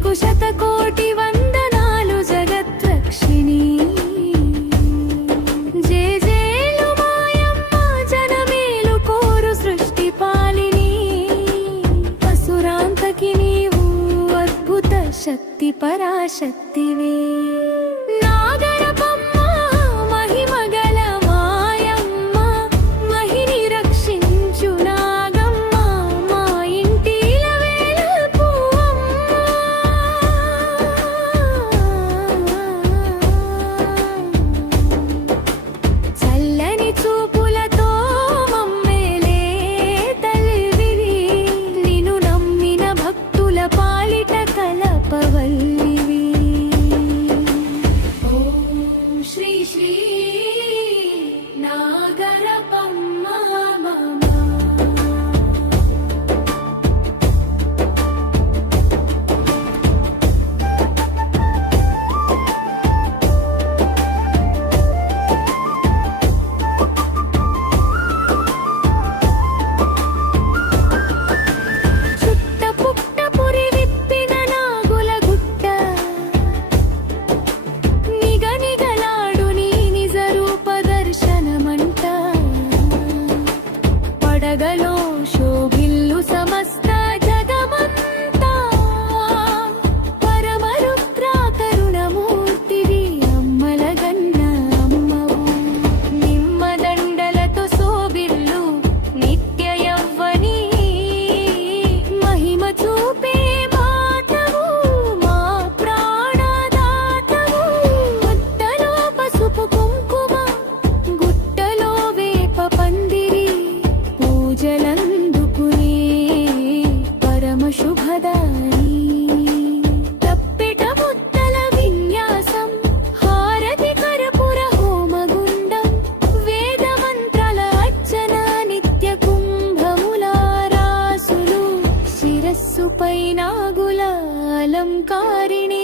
నీకు శతకోటి వందనాలు జగద్రక్షిణి. జేజేలు మాయమ్మ జనమేలు కోరు సృష్టి పాలిని. అసురాంతకి నీవు అద్భుత శక్తి పరాశక్తివి. పడగలో శోభిల్లు సమస్త జగమంతా. పరమరుద్ర కరుణమూర్తివి అమ్మలగన్న అమ్మవు. నిమ్మదండలతో శోభిల్లు నిత్య యవ్వని. మహిమ చూపే మాతవు మా ప్రాణదాతవు. గుట్టలో పసుపు కుంకుమ గుట్టలో వేప పందిరి. పూజలందుకునే పరమ శుభదారి. తప్పెట ముత్తల విన్యాసం హారతి కర్పూర హోమగుండం. వేద మంత్రాల అర్చన నిత్య కుంభముల రాసులు. శిరస్సుపై నాగుల అలంకారిణి.